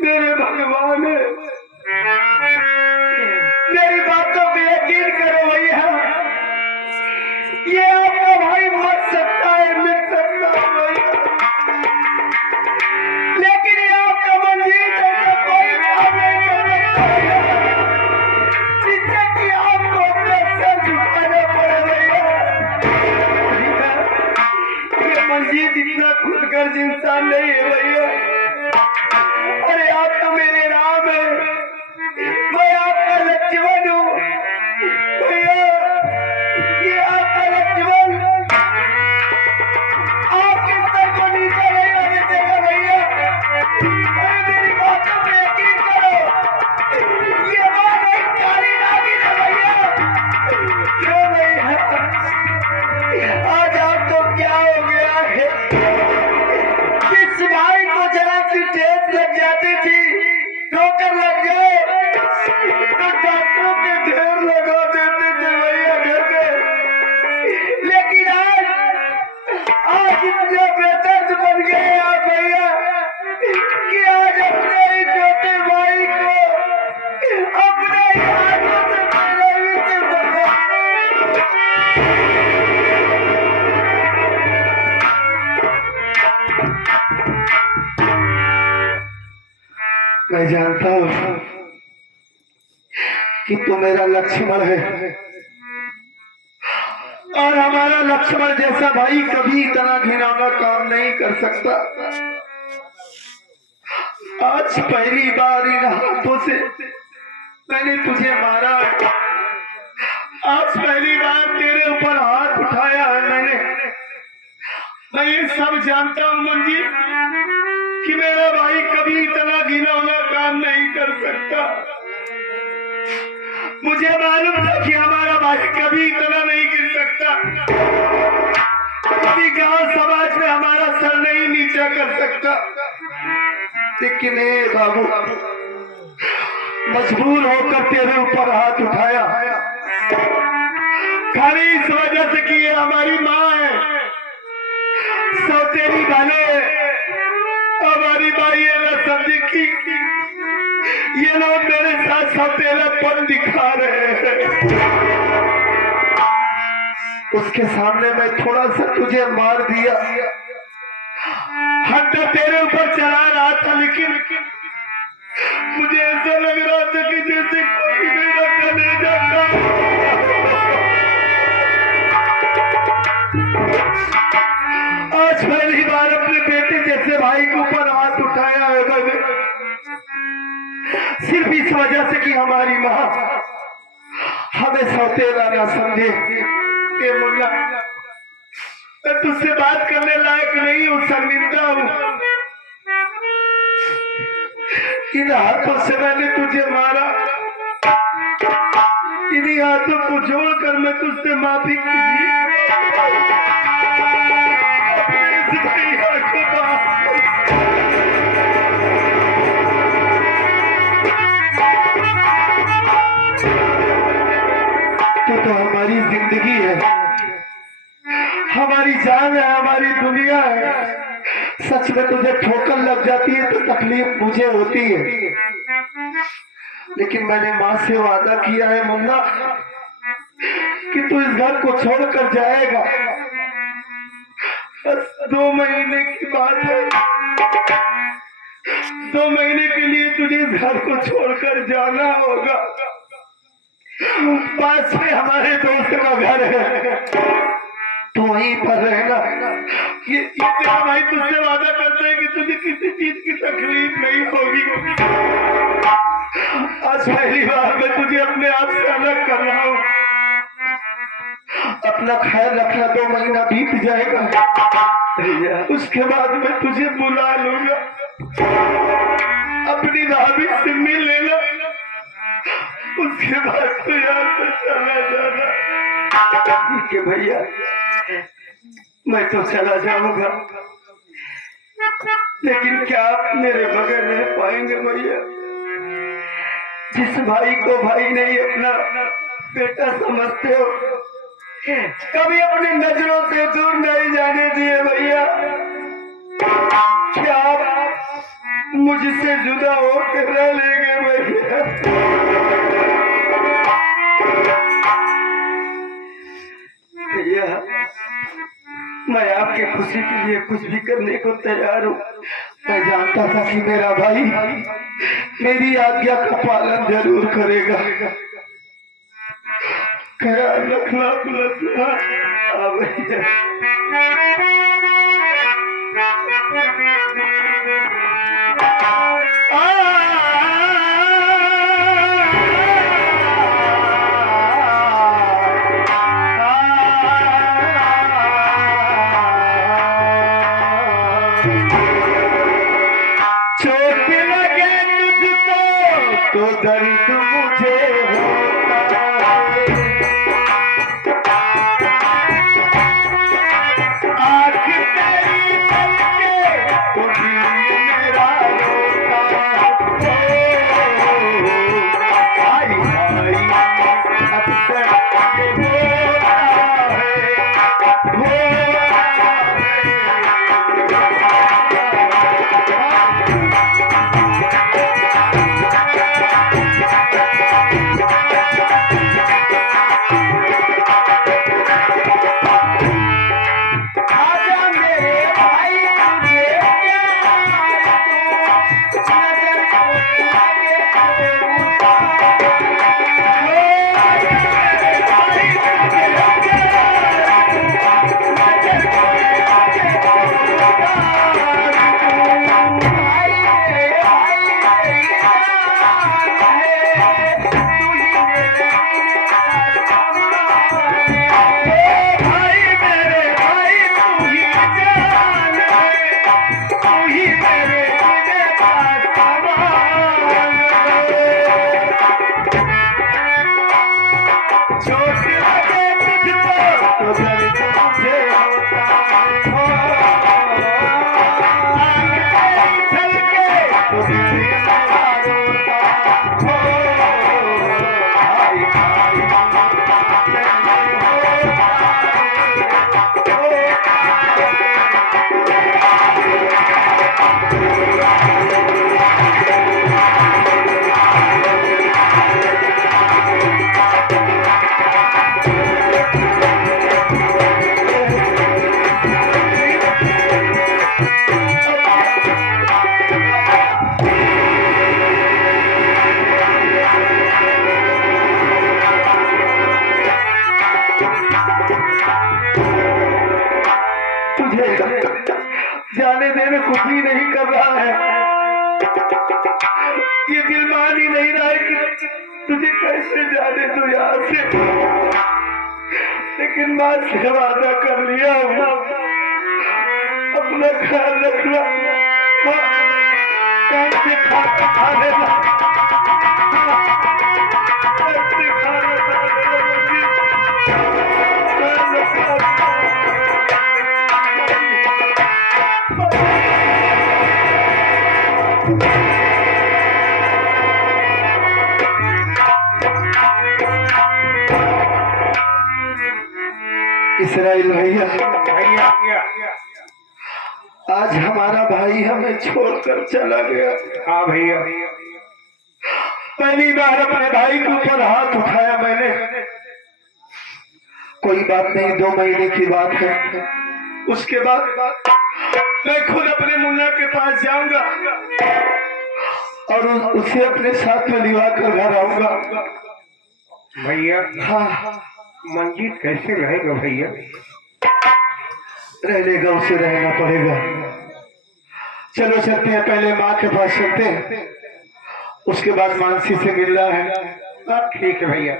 मेरे भगवान, मेरी बातों पे यकीन करो भैया, ये आपका भाई मर सकता है, मिट सकता है भैया, लेकिन ये आपका मंजीत ऐसा कोई काम नहीं कर सकता जिससे कि आपको अपना सर झुकाना पड़े भैया। ये मंजीत इतना खुदगर्ज इंसान नहीं है भैया। अरे आप तो मेरे राम है, मैं आपका लक्ष्मण हूँ भैया, ये आपका लक्ष्मण आपके सर को नीचे नहीं होने देगा भैया। अरे मेरी बातों पे यकीन करो, ये बात एक काली नागिन है भैया। क्यों भैया, आज आपको क्या हो गया है? जिस भाई को जरा सी ठेस लग जाती थी, ठोकर लग जाए तो डॉक्टरों के ढेर लगा देते थे भैया घर में, लेकिन आज इतने बेदर्द बन गए आप भैया कि आज अपने ही छोटे भाई को अपने ही हाथों से बेरहमी से बचा। मैं जानता हूँ कि तू मेरा लक्ष्मण है, और हमारा लक्ष्मण जैसा भाई कभी इतना घिनौना काम नहीं कर सकता। आज पहली बार इन हाथों से मैंने तुझे मारा, आज पहली बार तेरे ऊपर हाथ उठाया है मैंने। मैं ये सब जानता हूँ मंजीत कि मेरा भाई कभी इतना घिनौना काम नहीं कर सकता। मुझे मालूम था कि हमारा भाई कभी इतना नहीं गिर सकता, कभी गांव समाज में हमारा सर नहीं नीचा कर सकता। लेकिन बाबू, मजबूर होकर तेरे ऊपर हाथ उठाया खाली इस वजह से कि ये हमारी माँ है, सौतेली वाले हमारी माँ ये ना समझी कि ये लोग मेरे साथ सौतेलापन दिखा रहे हैं। उसके सामने मैं थोड़ा सा तुझे मार दिया, हड्डा तेरे ऊपर चला रहा था, लेकिन मुझे ऐसा लग रहा था कि जैसे कोई मेरा कलेजा आज पहली बार अपने बेटे जैसे भाई के ऊपर हाथ उठाया है मैंने, सिर्फ इस वजह से कि हमारी माँ हमें सौतेला ना समझे। ये मुन्ना, मैं तुझसे बात करने लायक नहीं हूँ, शर्मिंदा हूँ। इन हाथों से मैंने तुझे मारा, इन्हीं हाथों को जोड़कर मैं तुझसे माफी की। तो हमारी जिंदगी है, हमारी जान है, हमारी दुनिया है। सच में तुझे ठोकर लग जाती है तो तकलीफ मुझे होती है, लेकिन मैंने माँ से वादा किया है मुन्ना कि तू इस घर को छोड़कर जाएगा। बस 2 महीने की बात है, 2 महीने के लिए तुझे इस घर को छोड़कर जाना होगा। पास में हमारे दोस्त का घर है, तू वहीं पर रहना। ये तेरा भाई तुझसे वादा करता है कि तुझे किसी चीज की तकलीफ नहीं होगी। आज पहली बार मैं तुझे अपने आप से अलग कर रहा हूँ, अपना ख्याल रखना। 2 महीना बीत जाएगा, उसके बाद मैं तुझे बुला लूंगा, अपनी भाभी से मिल लेना, उसके बाद तो यहाँ से चला जाना। ठीक है भैया, मैं तो चला जाऊंगा, लेकिन क्या आप मेरे बगैर रह पाएंगे भैया? जिस भाई को भाई नहीं अपना बेटा समझते हो, कभी अपनी नजरों से दूर नहीं जाने दिए भैया। क्या आप मुझसे जुदा होकर रह लेंगे भैया। भैया मैं आपके खुशी के लिए कुछ भी करने को तैयार हूँ। मैं जानता था कि मेरा भाई मेरी आज्ञा का पालन जरूर करेगा। ख्याल रखना भैया। चोट लगे तुझको तो दर्द मुझे होता है। आँख तेरी चमके तो दिल मेरा रोता है। भाई भाई अक्सर ये होता है। जाने देने कुछ भी नहीं कर रहा है। ये दिल मान ही नहीं रहा है कि तुझे कैसे जाने दो यहाँ से। लेकिन माँ से वादा कर लिया हूँ, अपना ख्याल रखना। टाइम से खा लेना, टाइम से खाना इसराइल भैया, आज हमारा भाई हमें छोड़कर चला गया। हाँ भैया, पहली बार अपने भाई के ऊपर हाथ उठाया मैंने। कोई बात नहीं, 2 महीने की बात है। उसके बाद मैं खुद अपने मुन्ना के पास जाऊंगा और उसे अपने साथ में लिवा कर घर आऊंगा। भैया हाँ, मंजीत कैसे रहेगा भैया? रह लेगा, उसे रहना पड़ेगा। चलो चलते हैं, पहले माँ के पास चलते हैं, उसके बाद मानसी से मिलना है। ठीक है भैया।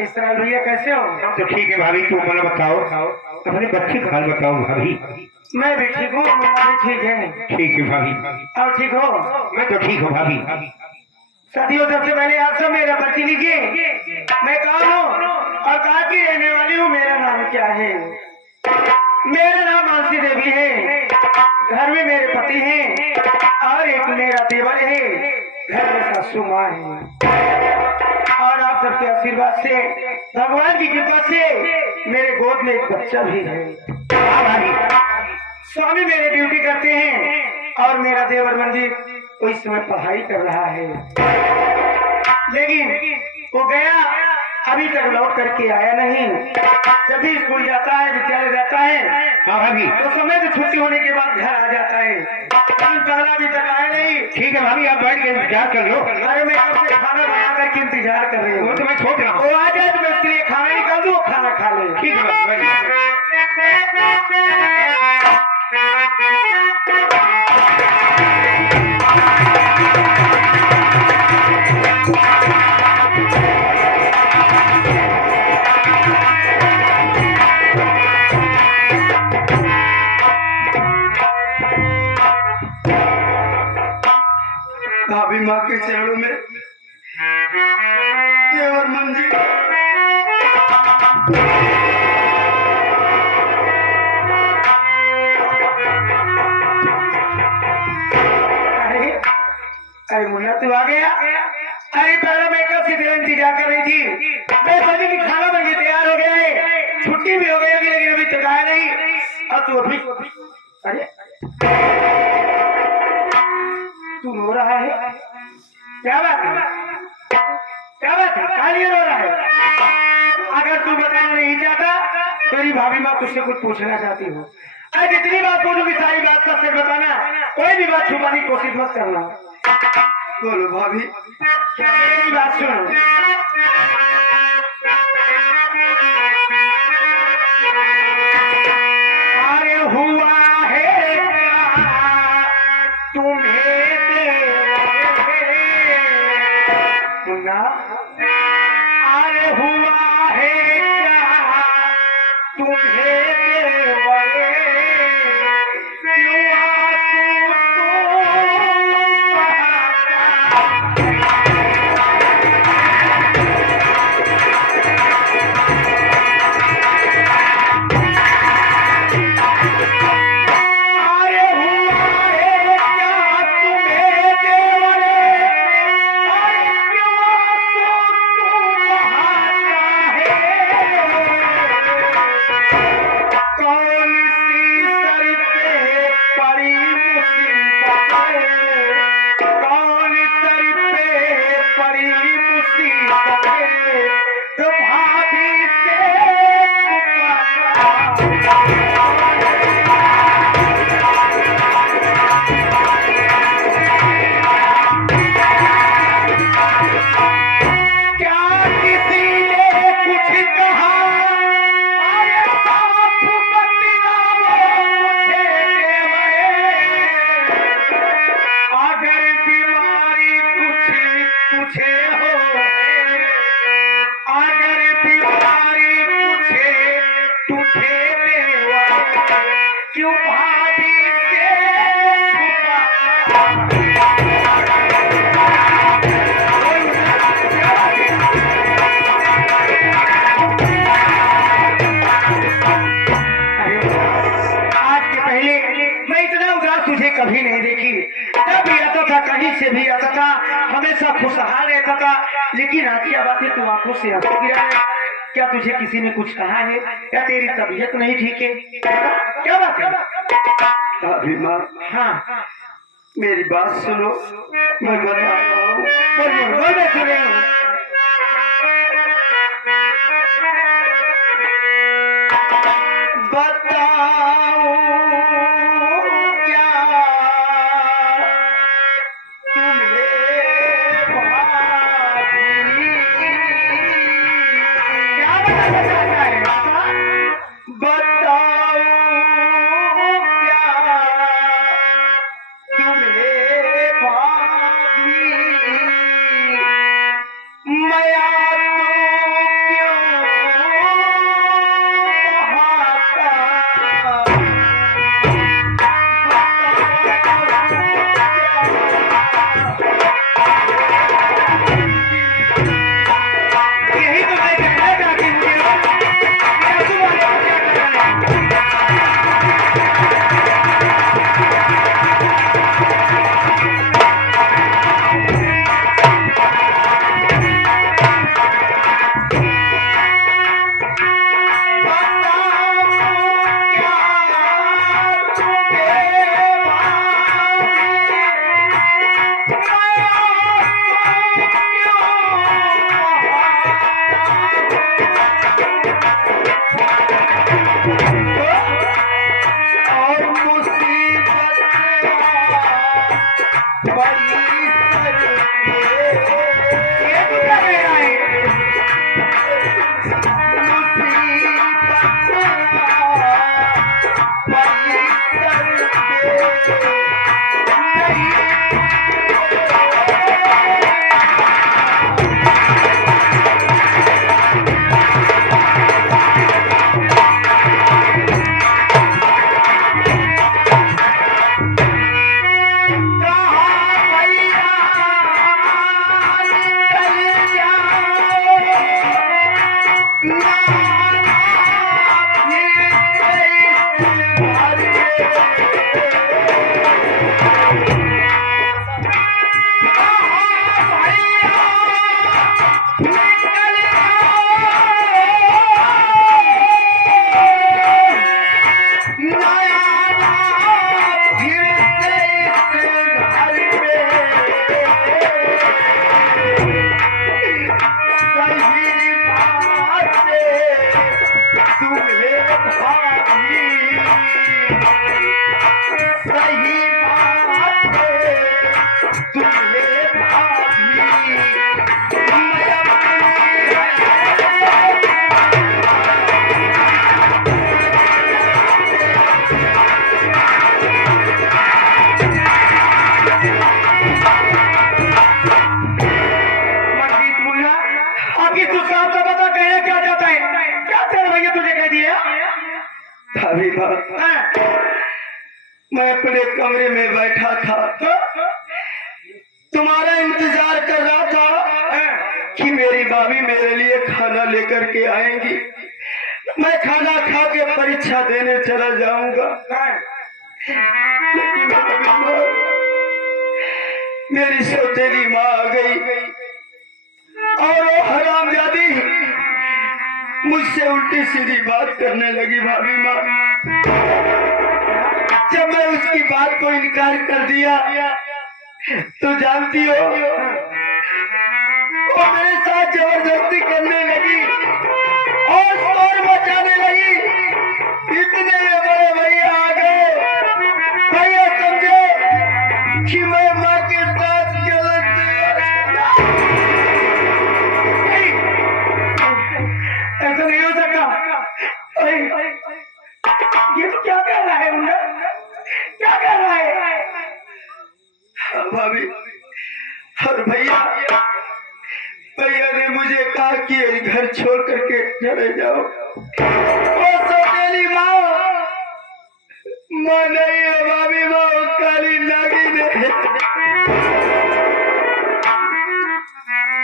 इसराइल भैया कैसे हो? तो ठीक है भाभी, तू मला बताओ अपने बच्चे का हाल बताओ भाभी। मैं भी ठीक हूँ, मुन्ना भी ठीक है। ठीक है भाभी। और ठीक हो? मैं तो ठीक हूँ भाभी। साथियों, सबसे पहले आप सब मेरा परिचय लीजिए। मैं कौन हूँ और कहाँ की रहने वाली हूँ, मेरा नाम क्या है? मेरा नाम मानसी देवी है। घर में मेरे पति हैं और एक मेरा देवर है। घर में सासू माँ है। और आप सबके आशीर्वाद से, भगवान की कृपा से मेरे गोद में एक बच्चा भी है। हाँ भाभी। स्वामी मेरे ड्यूटी करते हैं और मेरा देवर मंजीत वो इस समय पढ़ाई कर रहा है, लेकिन वो गया अभी तक लौट करके आया नहीं। जब भी स्कूल जाता है, विद्यालय जाता है, हाँ भाभी। तो समय से छुट्टी होने के बाद घर आ जाता है, लेकिन पहला अभी तक आया नहीं। ठीक है भाभी, आप बैठ के इंतजार कर लो। अरे मैं कब से खाना बना करके इंतजार कर रही हूँ। वो तो मैं छोड़ रहा हूँ। वो आ जाए तो मैं इसके लिए खाना निकाल दूँ, वो खाना खा ले। ठीक है भाभी, बैठ जाओ। भाभी माँ के चरणों में देवर मंजीत अरे मुन्ना तू आ गया? अरे पहले मैं कब से तेरा इंतजार कर रही थी। मैं समझी कि खाना बन के तैयार हो गया है, छुट्टी भी हो गई होगी, लेकिन अभी तक आया नहीं। और तू अभी अरे तू रो रहा है? क्या बात है? क्या बात है? कहाँ लिए रो रहा है? अगर तू बताना नहीं चाहता, तेरी भाभी माँ तुझसे कुछ पूछना चाहती हो। अरे जितनी बात बोलूंगी सारी बात का सच बताना, कोई भी बात छुपाने की कोशिश मत करना। बोलो भाभी। मेरी बात सुनो। अरे हुआ है क्या तुम्हें सुना? अरे हुआ है क्या तुम्हें देवरे? क्यों आंसू क्यों भाभी से आज के पहले मैं इतना उदास तुझे कभी नहीं देखी। जब भी आता था, कहीं से भी आता था, हमेशा खुशहाल रहता था, लेकिन आज क्या बात है, तुम आंखों से आंसू गिरा है। क्या तुझे किसी ने कुछ कहा है या तेरी तबीयत नहीं ठीक है? क्या बात है? भाभी माँ, हाँ मेरी बात सुनो। मैं बता रहा हूँ। बोल मैं सुन रही हूँ। बताओ क्या तुम्हें भाभी? क्या बताना चाहता है? बताओ क्या तुम्हें भाभी? मैं आंसू क्यों बहाता भाभी मैं अपने कमरे में बैठा था, तुम्हारा इंतजार कर रहा था कि मेरी भाभी मेरे लिए खाना लेकर के आएंगी। मैं खाना खा के परीक्षा देने चला जाऊंगा, लेकिन मेरी सौतेली माँ आ गई और वो हरामजादी मुझसे उल्टी सीधी बात करने लगी। भाभी माँ, जब मैं उसकी बात को इनकार कर दिया तो जानती हो वो मेरे साथ जबरदस्ती करने लगी और शोर मचाने लगी। इतने में बड़े भैया आ गए। भैया समझे कि मैं माँ के साथ गलत ऐसा नहीं हो सकता। ये तो क्या कर रहा है मुन्ना, क्या कर रहा है? हाँ भाभी, और भैया ने मुझे कहा कि घर छोड़ करके चले जाओ। और सौतेली माँ नहीं है भाभी, माँ काली नागिन है।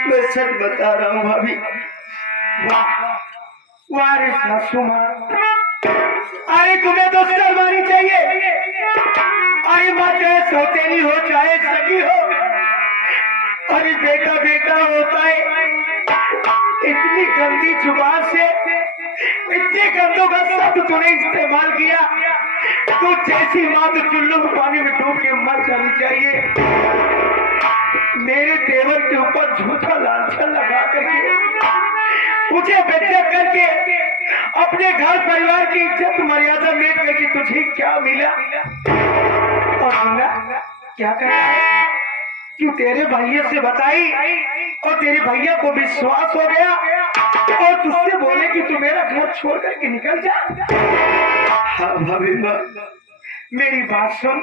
मैं सच बता रहा हूँ भाभी। वारे सासू माँ, अरे तुम्हें तो शर्मानी चाहिए। अरे माँ चाहे सौतेली हो चाहे सगी हो, अरे बेटा बेटा होता है। इतनी गंदी जुबान से इतने गंदों का शब्द तूने इस्तेमाल किया, तो जैसी माँ तो चुल्लू को पानी में डूब के मर जानी चाहिए। मेरे तेवर के ऊपर झूठा लांछन लगा करके मुझे बेइज्जत करके अपने घर परिवार की इज्जत मर्यादा मेट करके तुझे क्या मिला? और मुन्ना क्या कर रहा है? क्यों तेरे भैया से बताई और तेरे भैया को विश्वास हो गया और तुझसे बोले कि तू मेरा घर छोड़ करके निकल जा। हाँ भाभी माँ, मेरी बात सुन।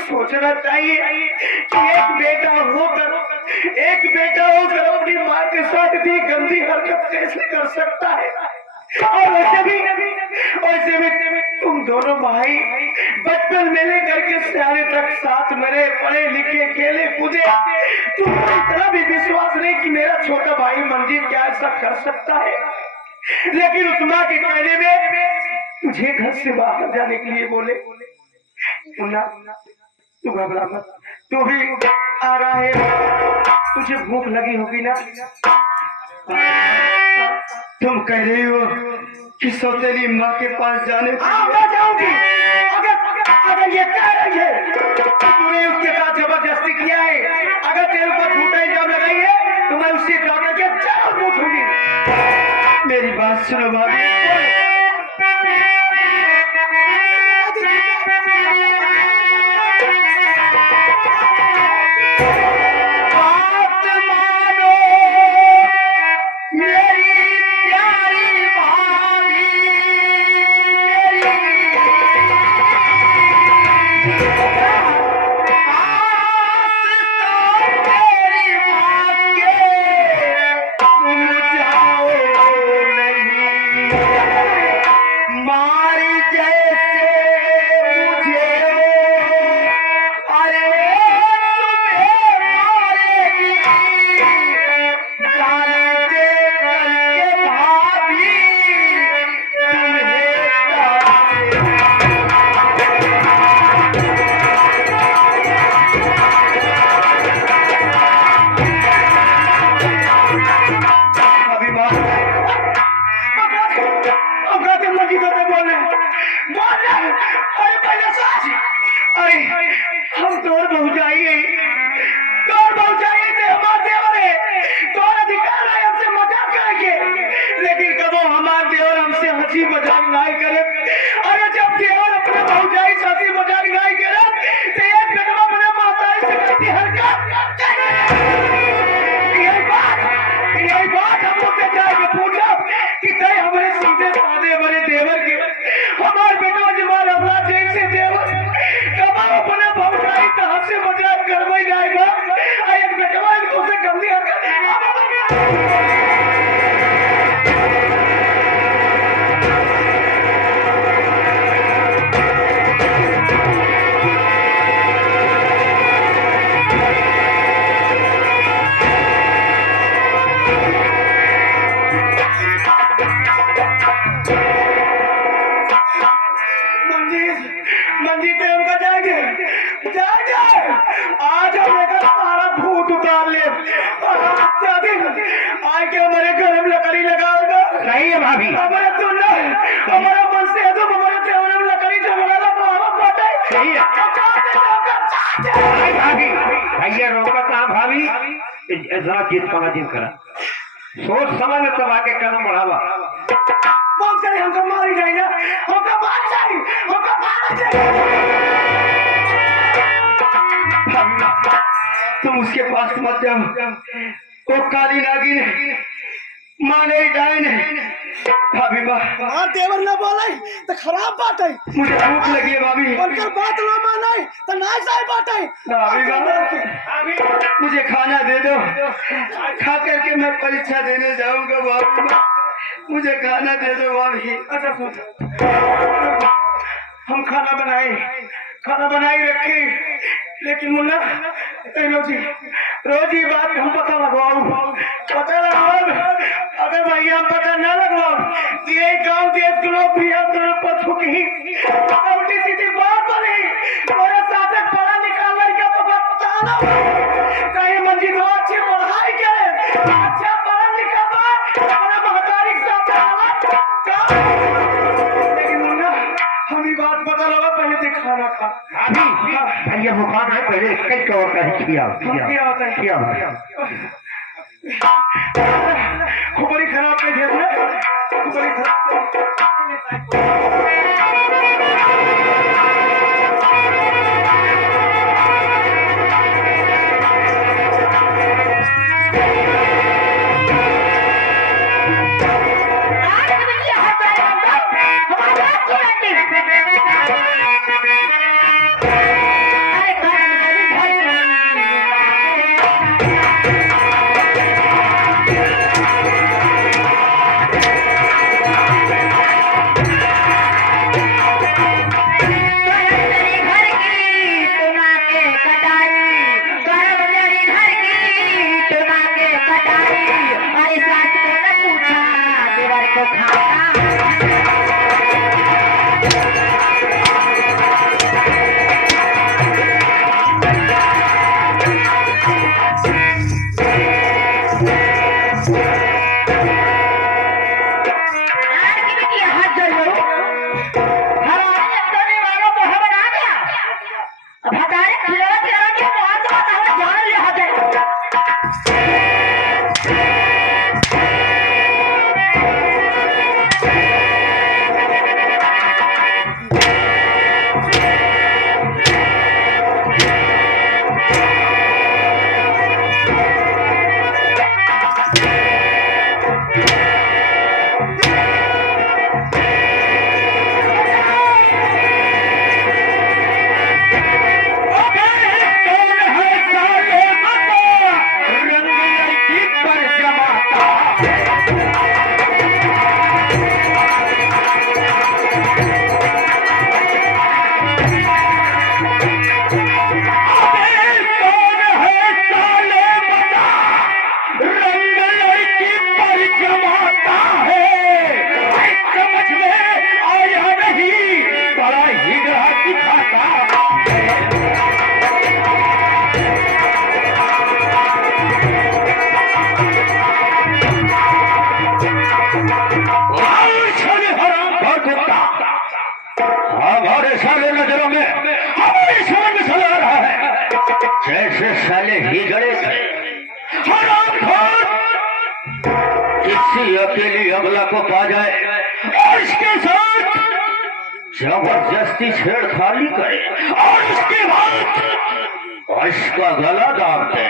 सोचना चाहिए कि एक बेटा होकर अपनी माँ के साथ भी गंदी हरकत कैसे कर सकता है। और वैसे भी तुम दोनों भाई बचपन में लेकर के सियाने तक साथ मेरे पढ़े लिखे खेले कूदे। तुम्हें इतना भी विश्वास नहीं कि मेरा छोटा भाई मंजीत क्या ऐसा कर सकता है। लेकिन उस माँ के कहने में तुझे घर से बाहर जाने के लिए बोले। मुन्ना तू घबरा मत, तू भी आ रहा है, तुझे भूख लगी होगी ना? तुम कह रही हो कि सौतेली माँ के पास जाने मैं जाऊंगी। अगर ये कह रही है तूने उसके साथ जबरदस्ती किया है, अगर तेरे ऊपर झूठा इल्जाम लगाई है तो मैं उससे जाकर के जरूर पूछूंगी। मेरी बात सुनो भाभी। आओ नहीं, मार जैसे मुझे अरे तुम्हें मारेगी, जान दे करके भाभी तुम्हें हम तोड़ पहुंचाइए थे हमारे देवर है, तोड़ अधिकार है हमसे मजाक करेंगे, लेकिन कबो हमारे देवर हमसे हंसी मजाक नहीं करे। अरे जब देवर अपने पहुंचाई से हंसी मजाक नहीं करे तो एक कदम अपने माता से करती हरकत, यही बात हम लोग जाके पूछा कि कहीं हमारे सीधे साधे बड़े देवर के हमारे बेटो जवान अपना जैसे देवर कबा अपने पहुंचाई तो हमसे मजाक करवा ही जाएगा। एक बेटवा उसे गंदी हरकत मंजीत हमका जाएंगे आज हम सारा भूत उतार ले, आज के हमारे घर में लकड़ी लगाओगा। सही है भाभी। हमारा सुनना हमारा मन से है तो हमारे घर में लकड़ी झगड़ा पड़े। सही है भाभी। भैया रोका कहाँ भाभी, जरा जिद पाना जिद करा, सोच समझ तब आके कदम बढ़ावा। बहुत करे हमको मार ही जाएगा, हमको मार जाए, हमको मार जाए। तुम उसके पास मत जाओ, वो काली नागिन माने डाइन भाभी। मां देवर ना बोले तो खराब बात है, मुझे भूख लगी है भाभी, उनकर बात ना माने तो ना सही बात है भाभी। मुझे खाना दे दो, खा करके मैं परीक्षा देने जाऊंगा भाभी, मुझे खाना दे दो भाभी। अच्छा हम खाना बनाए रखे, लेकिन मुन्ना रोज ही बात हम पता लगाओ, अगर भैया हम पता न लगवाओ ये गांव देश के लोग भी हम दोनों पशु की उल्टी सीधी बात बोली, मेरे साथ पढ़ा निकाल लड़का तो बताना कहीं मंजिल अच्छी पढ़ाई करे, अच्छा पढ़ा लिखा हमारा महतारी के साथ हमें बात पता लगा। पहले से खाना खा अभी भैया बुखार है, पहले कई कवर का खिया खोपड़ी खराब पे खोपड़ी खराब। किसी अकेली अबला को पा जाए और इसके साथ जबरदस्ती छेड़खानी करे और उसके बाद इसका गला दाब दे,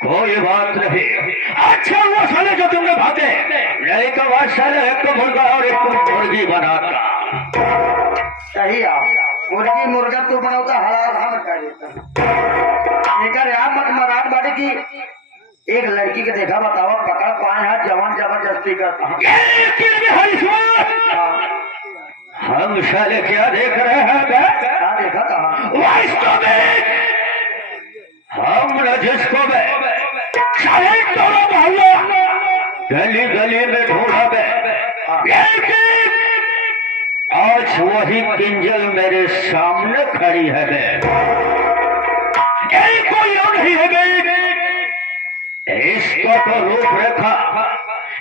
कोई बात नहीं। अच्छा हुआ साले जो तुमने भागे, नहीं तो वह साले एक तो मुर्गा और एक को मुर्गी बनाता। सही आप मुर्गी मुर्गा तू बनाता हलाल हम कर देता। लेकर आप मत मराठ बाड़ी की एक लड़की के देखा बताओ पकड़ 5 हाथ जवान जबरदस्ती करता हूँ। हम साले क्या देख रहे हैं? क्या देखा था? हम न जिसको गली गली में ढूंढा गए, आज वही किंजल मेरे सामने खड़ी है। कोई और नहीं है, इसका तो रूपरेखा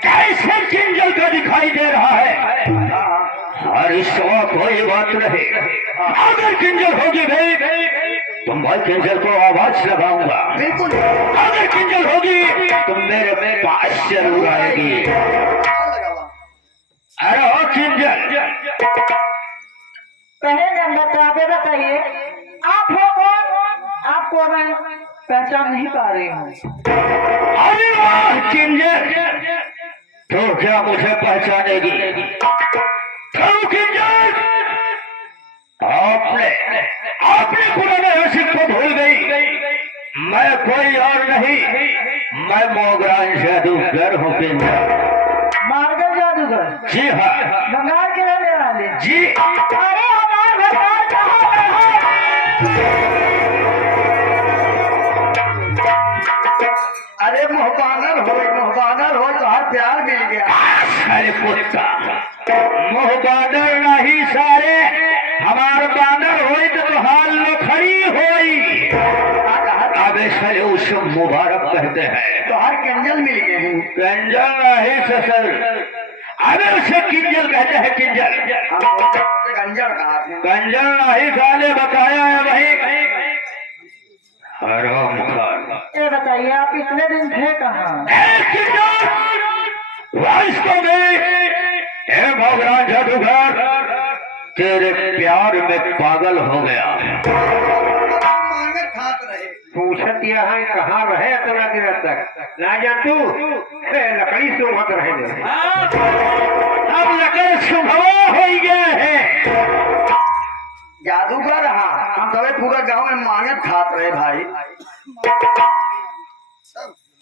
कैसे किंजल का दिखाई दे रहा है। और इसका कोई बात नहीं, अगर किंजल होगी भाई तो मैं किंजल को आवाज लगाऊंगा। बिल्कुल। अगर किंजल होगी तो मेरे पास जरूर आएगी। अरे ओ किंजल, पहले नंबर पे आगे बताइए आप हो कौन? आपको मैं पहचान नहीं पा रही हूँ। अरे वाह किंजल, तो क्या मुझे पहचानेगी? तो किंजल, आपने पुराने आशिक को भूल गई। मैं कोई और नहीं, मैं मोगरान जादूगर हूँ किंजल। मारगल जादूगर? जी हाँ। बंगाल के रहने वाले? जी। अरे हमारे भगवान कहाँ है? अरे मोहबानर हो तो हर प्यार मिल गया। अरे कुत्ता, मोहबानर नहीं सारे, हमार बानर होई तो हाल लखड़ी होई। अबे साले उसे मुबारक कहते हैं। तो हर किंजल मिल गए हैं। किंजल नहीं ससुर, अबे उसे किंजल कहते हैं। किंजल कंजर कहा थे। कंजल नहीं साले, बताया है वही हराम खान। ये बताइए आप इतने दिन थे कहाँ? भगवान जादूगर तेरे प्यार में पागल हो गया। पूछत यह है कहाँ रहे इतना देर तक ना जान तू लकड़ी सुबह रहे। अब लकड़ सुबह हो गया है। जादूगर हाँ, हम सब पूरा गांव में मांगत खात रहे भाई।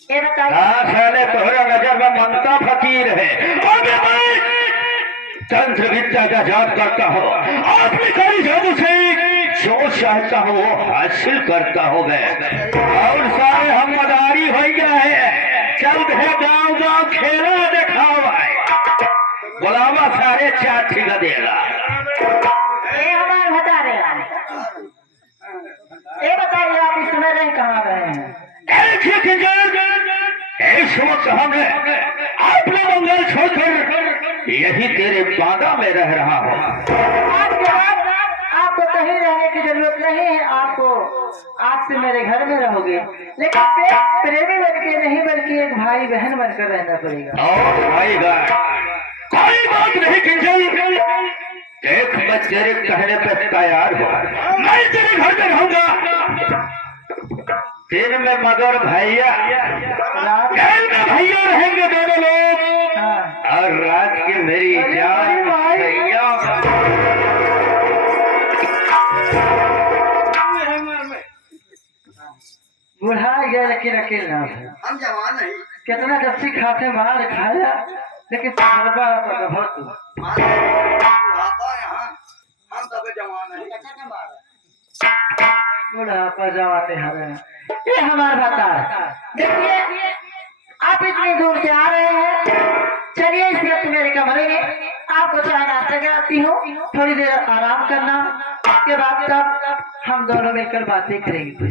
ये बताइए साले तोहरा नजर में मनता फकीर है। तंत्र विद्या का जाप करता हो, अपनी कड़ी जादू से जो चाहता हो वो हासिल करता हो गए। और सारे हम मदारी हो गया है। चल है गाँव गाँव खेला दिखावा, बुलावा सारे चाठी का देगा। ये हमारे बता रहे हैं। ये बताइए आप इस समय रह कहाँ रहे हैं? इस वक्त हमने अपना मंगल छोड़कर यही तेरे बादा में रह रहा हूँ। आज के बाद आपको कहीं रहने की जरूरत नहीं है। आपको आज से मेरे घर में रहोगे, लेकिन प्रेमी बनके नहीं बल्कि एक भाई बहन बनकर रहना पड़ेगा। भाई कोई बात नहीं किंजल, देख मैं तेरे कहने पे तैयार हूँ। मैं तेरे घर में रहूंगा। दिन में मगर भैया, दिन में भैया रहेंगे दोनों लोग। हाँ। और रात की मेरी जान भैया। बुढ़ा गया लेकिन अकेले ना थे। हम जवान नहीं। कितना जब्सी खाते मार खाया, लेकिन बहुत हम सब जवान नहीं। बुढ़ापा जवाते हरे। ये हमारा बता देखिए, आप इतनी दूर से आ रहे हैं, चलिए इस वक्त मेरे कमरे में आपको चाय नाश्ता कराती हूँ। थोड़ी देर आराम करना, उसके बाद तब हम दोनों मिलकर बातें करेंगे।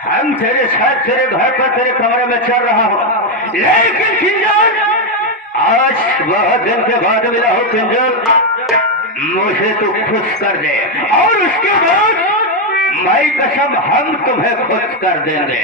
हम तेरे साथ तेरे घर पर तेरे कमरे में चल रहा हूँ, लेकिन किंजल आज वह दिन के बाद मिला हो। किंजल मुझे तो खुश कर दे, और उसके बाद मैं कसम हम तुम्हें खुश कर देंगे।